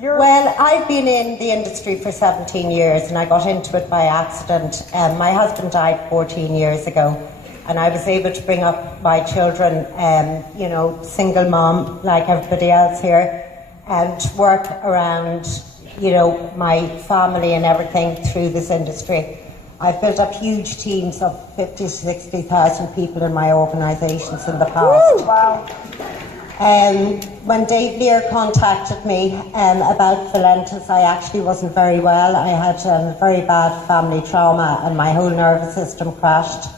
Well, I've been in the industry for 17 years and I got into it by accident. My husband died 14 years ago and I was able to bring up my children, single mom like everybody else here, and work around, my family and everything through this industry. I've built up huge teams of 50 to 60,000 people in my organisations in the past. Woo, wow. When Dave Lear contacted me about Valentus, I actually wasn't very well. I had very bad family trauma and my whole nervous system crashed.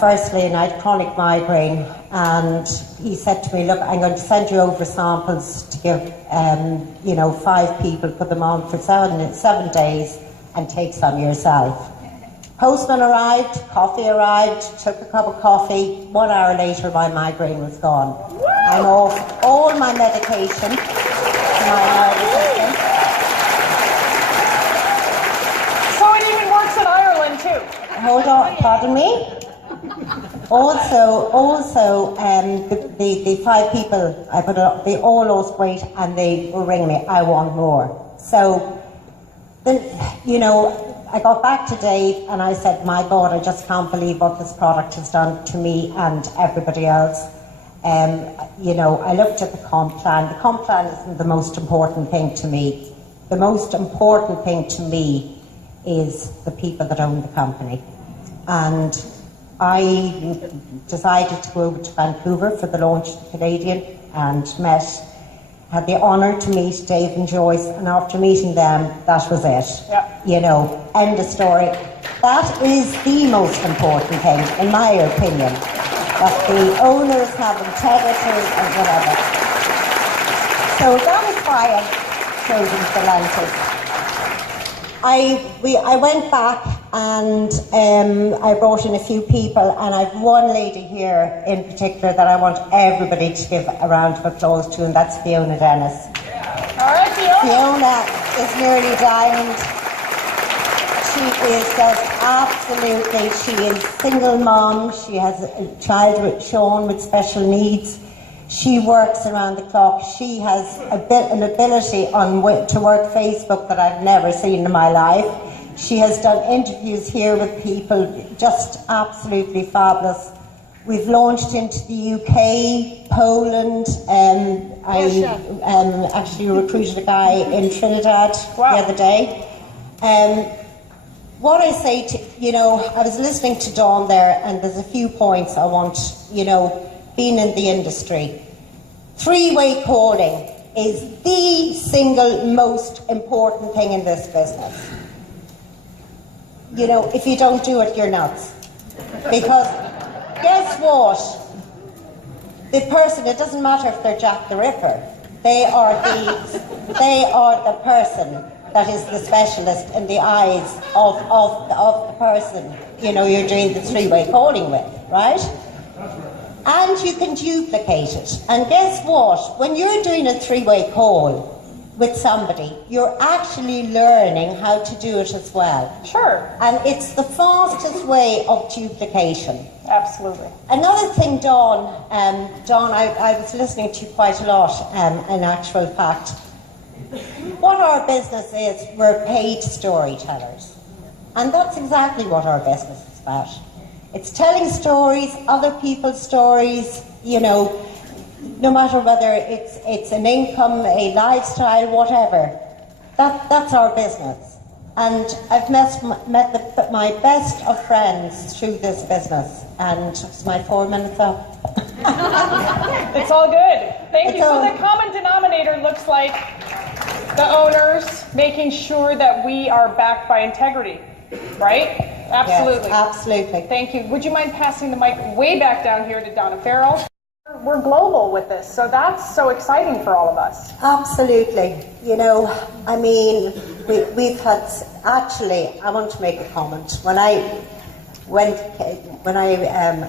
Firstly, and I had chronic migraine, and he said to me, look, I'm going to send you over samples to give 5 people, put them on for 7 days and take some yourself. Postman arrived, coffee arrived, took a cup of coffee. 1 hour later, my migraine was gone. I'm off all my medication to my nervous system. So it even works in Ireland too. Hold on, pardon me? Also, the 5 people, they all lost weight and they were ringing me, I want more. So, then, I got back to Dave and I said, my God, I just can't believe what this product has done to me and everybody else. I looked at the comp plan. The comp plan isn't the most important thing to me. The most important thing to me is the people that own the company. And I decided to go over to Vancouver for the launch of the Canadian and had the honour to meet Dave and Joyce, and after meeting them, that was it. Yeah. End of story. That is the most important thing, in my opinion, that the owners have integrity and whatever. So that is why I've chosen Valentus. I went back and I brought in a few people, and I've one lady here in particular that I want everybody to give a round of applause to, and that's Fiona Dennis. All right, Fiona is nearly diamond. She is just absolutely, she is single mom, she has a child with Sean with special needs. She works around the clock. She has an ability to work Facebook that I've never seen in my life. She has done interviews here with people, just absolutely fabulous. We've launched into the UK, Poland. I actually recruited a guy in Trinidad the other day. What I say to, I was listening to Dawn there, and there's a few points I want, being in the industry. 3-way calling is the single most important thing in this business. If you don't do it, you're nuts. Because guess what? The person, it doesn't matter if they're Jack the Ripper, they are the person that is the specialist in the eyes of the person, you're doing the 3-way calling with, right? And you can duplicate it. And guess what? When you're doing a 3-way call with somebody, you're actually learning how to do it as well. Sure. And it's the fastest way of duplication. Absolutely. Another thing, Dawn, I was listening to you quite a lot, in actual fact. What our business is, we're paid storytellers. And that's exactly what our business is about. It's telling stories, other people's stories, no matter whether it's an income, a lifestyle, whatever. That's our business. And I've met my best of friends through this business. And it's my 4 minutes up. It's all good. Thank you. So the common denominator looks like the owners making sure that we are backed by integrity, right? Absolutely. Yes, absolutely. Thank you. Would you mind passing the mic way back down here to Donna Farrell? We're global with this, so that's so exciting for all of us. Absolutely. We've had, actually, I want to make a comment. When I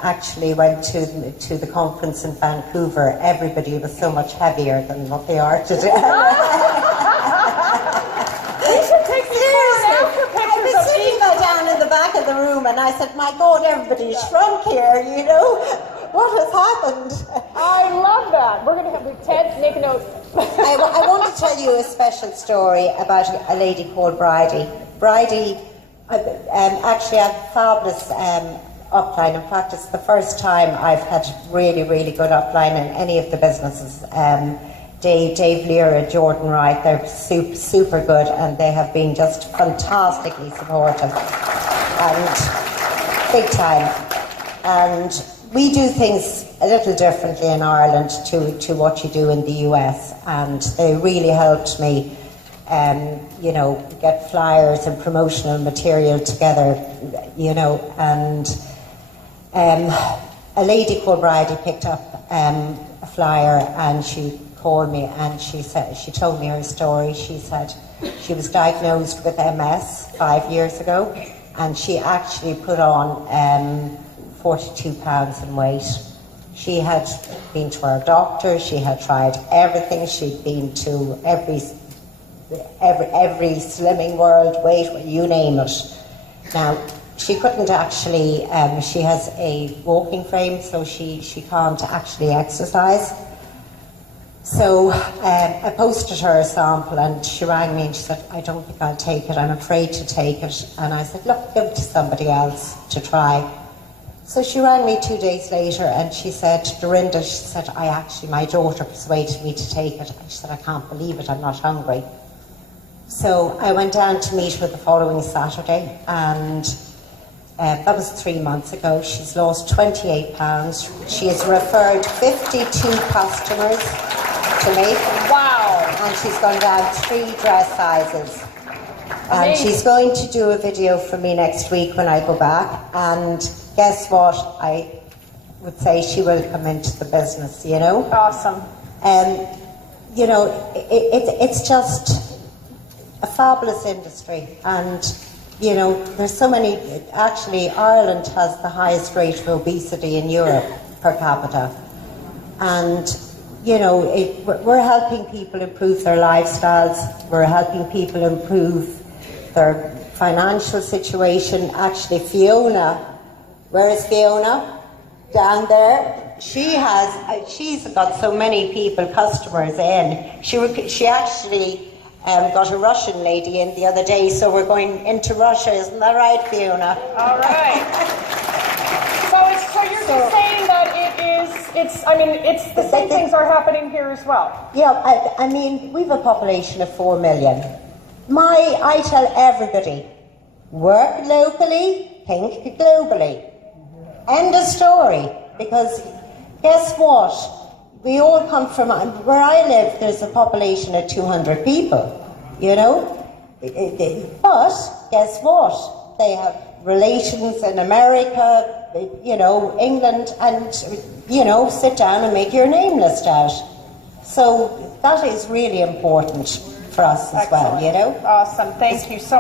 actually went to the conference in Vancouver, everybody was so much heavier than what they are today. Back of the room, and I said, my God, everybody's shrunk here, what has happened? I love that. We're going to have Ted make a note. I want to tell you a special story about a lady called Bridie. Bridie actually had fabulous upline. In fact, it's the first time I've had really, really good upline in any of the businesses. Dave Lear, Jordan Wright, they're super good, and they have been just fantastically supportive and big time. And we do things a little differently in Ireland to what you do in the US, and they really helped me get flyers and promotional material together, and a lady called Bridie picked up a flyer, and she called me and she told me her story. She said she was diagnosed with MS 5 years ago, and she actually put on 42 pounds in weight. She had been to her doctor, she had tried everything, she'd been to every Slimming World, weight, you name it. Now, she couldn't actually, she has a walking frame, so she can't actually exercise. So I posted her a sample, and she rang me and she said, I don't think I'll take it, I'm afraid to take it. And I said, look, give it to somebody else to try. So she rang me 2 days later and she said, Dorinda, she said, my daughter persuaded me to take it. She said, I can't believe it, I'm not hungry. So I went down to meet her the following Saturday, and that was 3 months ago. She's lost 28 pounds. She has referred 52 customers to me. Wow. And she's gone down 3 dress sizes. And amazing. She's going to do a video for me next week when I go back, and guess what? I would say she will come into the business, Awesome. It's just a fabulous industry, and there's so many. Actually, Ireland has the highest rate of obesity in Europe per capita, and we're helping people improve their lifestyles. We're helping people improve their financial situation. Actually, Fiona, where is Fiona? Down there. She's got so many customers in. She actually got a Russian lady in the other day, so we're going into Russia, isn't that right, Fiona? All right. So you're just saying that it's the same things are happening here as well. Yeah, I mean, we've a population of 4 million. I tell everybody, work locally, think globally. End of story. Because guess what? We all come from, where I live, there's a population of 200 people, But guess what? They have relations in America, England, and, sit down and make your name list out. So that is really important for us as well, Awesome. Thank you so much.